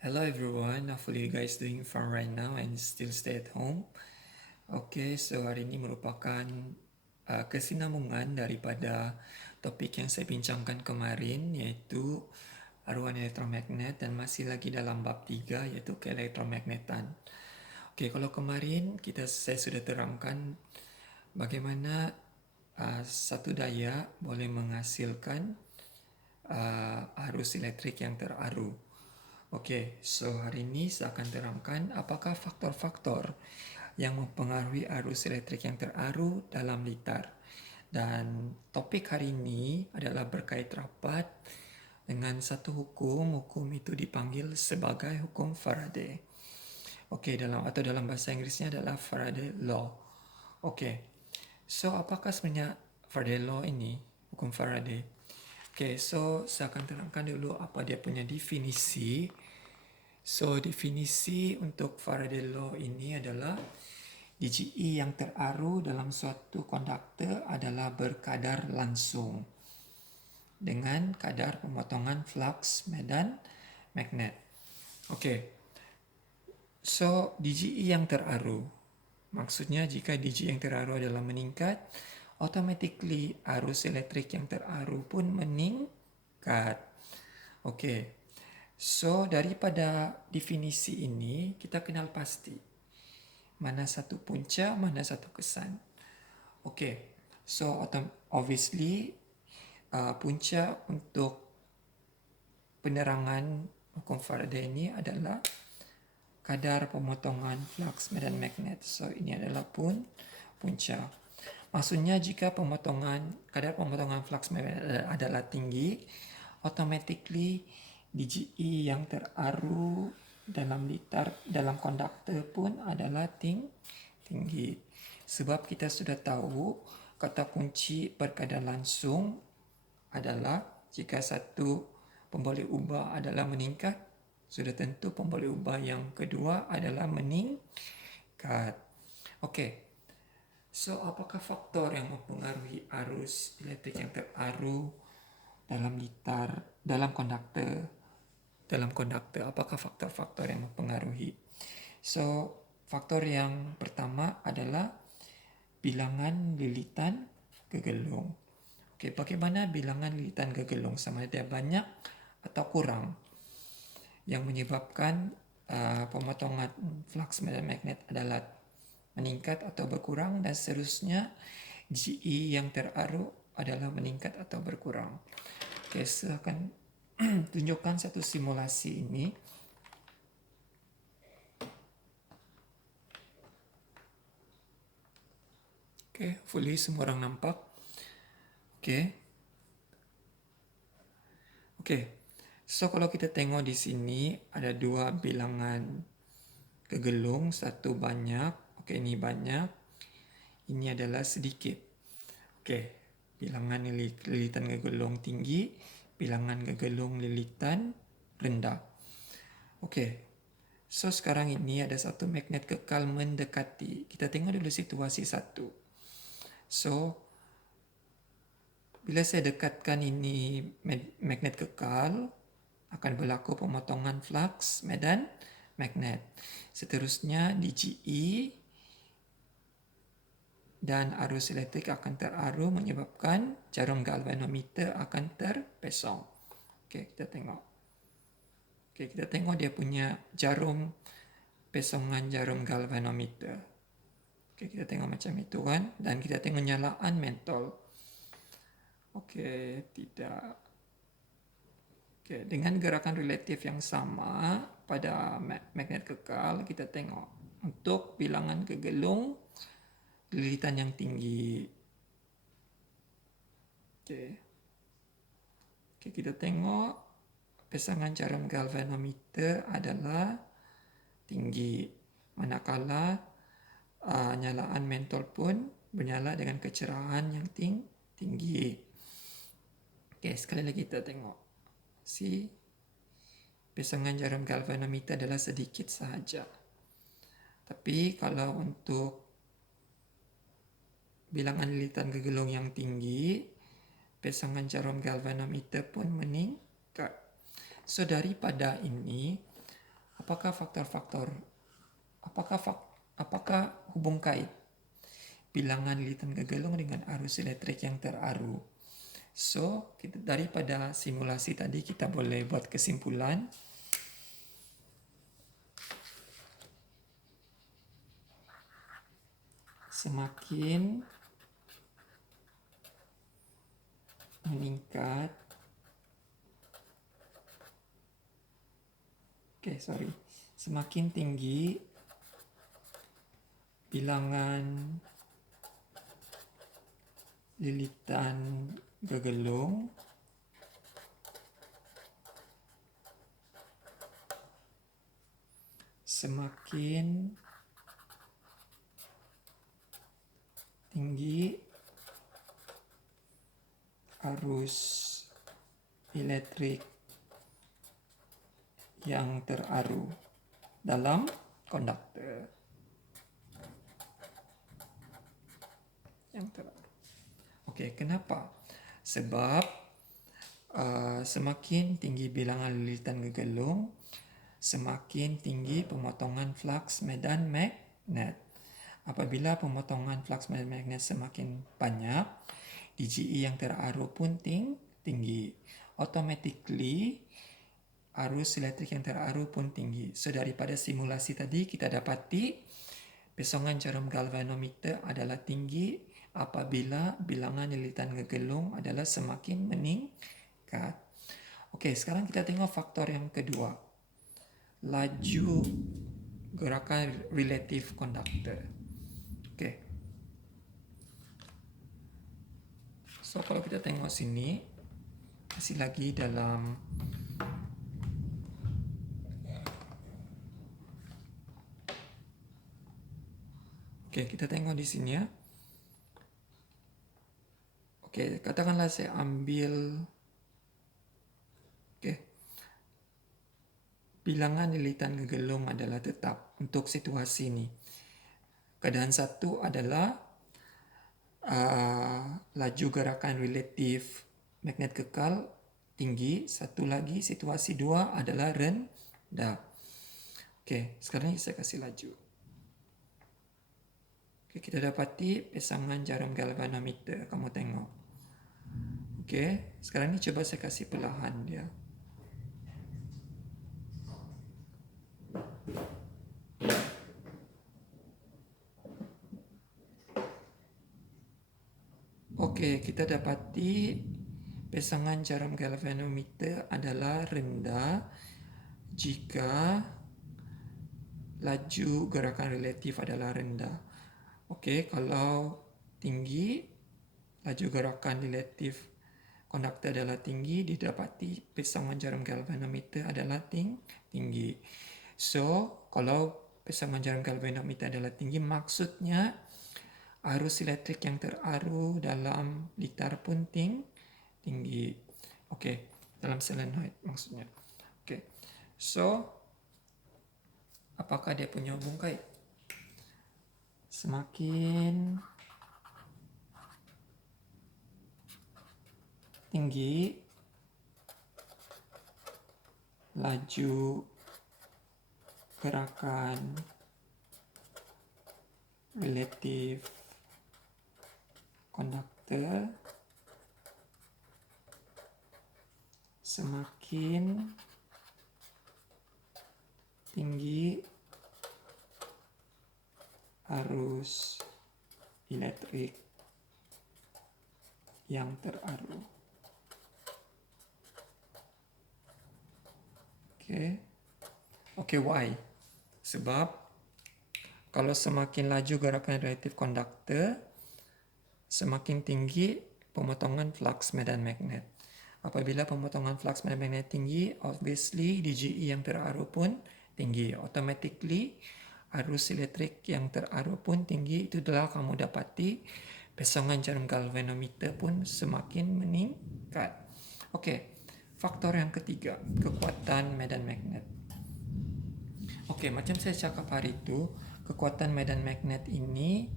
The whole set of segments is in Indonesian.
Hello everyone, hopefully you guys doing fine right now and still stay at home. So hari ini merupakan kesinambungan daripada topik yang saya bincangkan kemarin, yaitu aruan elektromagnet, dan masih lagi dalam bab 3 yaitu keelektromagnetan. Kalau kemarin saya sudah terangkan bagaimana satu daya boleh menghasilkan arus elektrik yang teraru. So hari ini saya akan terangkan apakah faktor-faktor yang mempengaruhi arus elektrik yang teraru dalam litar. Dan topik hari ini adalah berkait rapat dengan satu hukum. Hukum itu dipanggil sebagai hukum Faraday. Dalam bahasa Inggrisnya adalah Faraday Law. So apakah sebenarnya Faraday Law ini, hukum Faraday? So saya akan terangkan dulu apa dia punya definisi. So definisi untuk Faraday Law ini adalah DGE yang teraru dalam suatu konduktor adalah berkadar langsung dengan kadar pemotongan flux medan magnet. So DGE yang teraru, maksudnya jika DGE yang teraru adalah meningkat, automatically arus elektrik yang teraru pun meningkat. So daripada definisi ini kita kenal pasti mana satu punca, mana satu kesan. So obviously punca untuk penerangan hukum Faraday ini adalah kadar pemotongan flux medan magnet. So ini adalah punca. Maksudnya jika kadar pemotongan flux medan adalah tinggi, automatically DGE yang teraru dalam konduktor pun adalah tinggi. Sebab kita sudah tahu kata kunci berkadar langsung adalah jika satu pemboleh ubah adalah meningkat, sudah tentu pemboleh ubah yang kedua adalah meningkat. So apakah faktor yang mempengaruhi arus elektrik yang teraru dalam konduktor? Apakah faktor-faktor yang mempengaruhi? So faktor yang pertama adalah bilangan lilitan gegelung. Bagaimana bilangan lilitan gegelung, sama ada banyak atau kurang, yang menyebabkan pemotongan flux medan magnet adalah meningkat atau berkurang, dan seterusnya GE yang teraru adalah meningkat atau berkurang. Saya akan tunjukkan satu simulasi ini. Hopefully semua orang nampak. So kalau kita tengok di sini ada dua bilangan kegelung, satu banyak, ini banyak, ini adalah sedikit. Bilangan lilitan kegelung tinggi, bilangan kegelung lilitan rendah. So sekarang ini ada satu magnet kekal mendekati. Kita tengok dulu situasi satu. So bila saya dekatkan ini magnet kekal, akan berlaku pemotongan flux medan magnet. Seterusnya DGE dan arus elektrik akan teraru menyebabkan jarum galvanometer akan terpesong. Kita tengok. Kita tengok dia punya pesongan jarum galvanometer. Kita tengok macam itu kan. Dan kita tengok nyalaan mentol. Tidak. Dengan gerakan relatif yang sama pada magnet kekal, kita tengok untuk bilangan kegelung lilitan yang tinggi. Kita tengok pesangan jarum galvanometer adalah tinggi, manakala nyalaan mentol pun bernyala dengan kecerahan yang tinggi. Sekali lagi kita tengok. Pesangan jarum galvanometer adalah sedikit sahaja. Tapi kalau untuk bilangan lilitan kegelung yang tinggi, pesangan jarum galvanometer pun meningkat. So daripada ini, apakah hubung kait bilangan lilitan kegelung dengan arus elektrik yang teraru. So, daripada simulasi tadi kita boleh buat kesimpulan. Semakin meningkat, semakin tinggi bilangan lilitan gegelung, semakin tinggi arus elektrik yang teraru dalam konduktor yang teraru. Oke, kenapa? Sebab semakin tinggi bilangan lilitan gegelung, semakin tinggi pemotongan flux medan magnet. Apabila pemotongan flux medan magnet semakin banyak, DGE yang teraru pun tinggi. Automatically arus elektrik yang teraru pun tinggi. So daripada simulasi tadi kita dapati pesongan jarum galvanometer adalah tinggi apabila bilangan lilitan gegelung adalah semakin meningkat. Oke, sekarang kita tengok faktor yang kedua. Laju gerakan relatif konduktor. Oke. So kalau kita tengok sini, masih lagi dalam kita tengok di sini ya. Katakanlah saya ambil bilangan lilitan gegelung adalah tetap untuk situasi ini. Keadaan satu adalah laju gerakan relatif magnet kekal tinggi. Satu lagi situasi dua adalah rendah. Sekarang saya kasih laju. Kita dapati pesangan jarum galvanometer. Kamu tengok. Sekarang ini coba saya kasih perlahan dia. Kita dapati pesangan jarum galvanometer adalah rendah jika laju gerakan relatif adalah rendah. Kalau tinggi, laju gerakan relatif konduktor adalah tinggi, didapati pesangan jarum galvanometer adalah tinggi. So, kalau pesangan jarum galvanometer adalah tinggi, maksudnya arus elektrik yang teraru dalam litar pun tinggi. Dalam solenoid maksudnya. So, apakah dia punya hubung kait? Semakin tinggi laju gerakan relatif konduktor, semakin tinggi arus elektrik yang teraru. Why? Sebab kalau semakin laju gerakan relatif konduktor, semakin tinggi pemotongan flux medan magnet. Apabila pemotongan flux medan magnet tinggi, obviously DGE yang teraru pun tinggi. Automatically arus elektrik yang teraru pun tinggi. Itu adalah kamu dapati pesongan jarum galvanometer pun semakin meningkat. Faktor yang ketiga, kekuatan medan magnet. Macam saya cakap hari itu, kekuatan medan magnet ini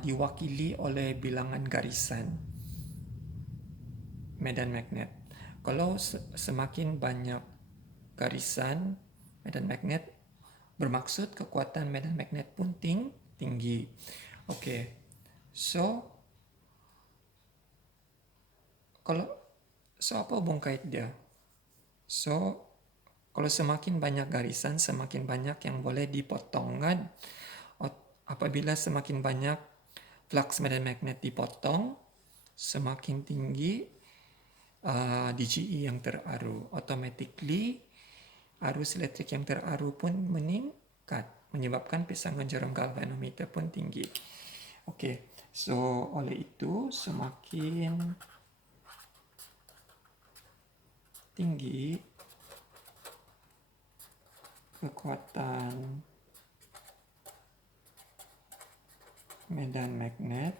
diwakili oleh bilangan garisan medan magnet. Kalau semakin banyak garisan medan magnet bermaksud kekuatan medan magnet pun tinggi. Okay, so apa hubung kait dia? So kalau semakin banyak garisan, semakin banyak yang boleh dipotong kan. Apabila semakin banyak flux medan magnet dipotong, semakin tinggi DGE yang teraru. Automatically arus elektrik yang teraru pun meningkat, menyebabkan pasangan jarum galvanometer pun tinggi. Okay, so oleh itu semakin tinggi kekuatan medan magnet,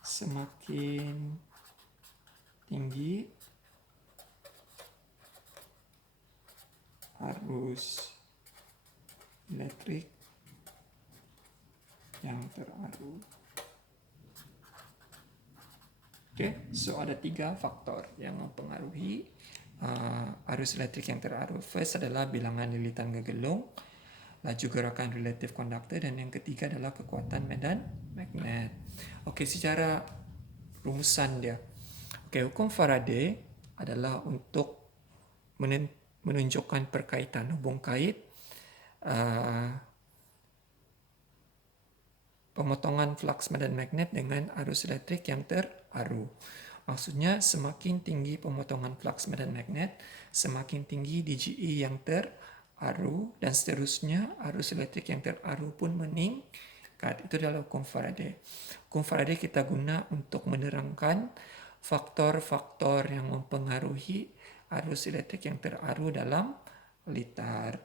semakin tinggi arus elektrik yang teraru. Okay, so ada 3 faktor yang mempengaruhi arus elektrik yang teraru. First adalah bilangan lilitan gegelung, laju gerakan relatif konduktor, dan yang ketiga adalah kekuatan medan magnet. Okay, secara rumusan dia. Okay, hukum Faraday adalah untuk menunjukkan perkaitan hubung kait pemotongan flux medan magnet dengan arus elektrik yang teraru. Maksudnya semakin tinggi pemotongan flux medan magnet, semakin tinggi DGE yang teraru, dan seterusnya arus elektrik yang teraru pun meningkat. Itu adalah hukum Faraday. Hukum Faraday kita guna untuk menerangkan faktor-faktor yang mempengaruhi arus elektrik yang teraru dalam litar.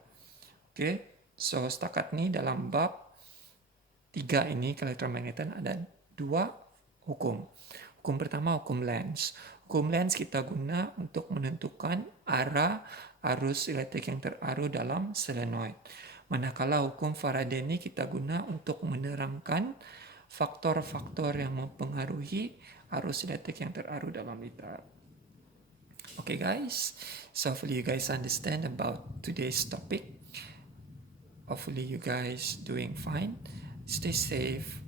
Okay, so setakat ni dalam bab 3 ini keelektromagnetan ada 2 hukum. Hukum pertama hukum Lenz. Hukum Lenz kita guna untuk menentukan arah arus elektrik yang teraru dalam solenoid. Manakala hukum Faraday ini kita guna untuk menerangkan faktor-faktor yang mempengaruhi arus elektrik yang teraru dalam litar. Okay guys, so hopefully you guys understand about today's topic. Hopefully you guys doing fine. Stay safe,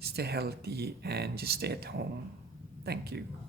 stay healthy, and just stay at home. Thank you.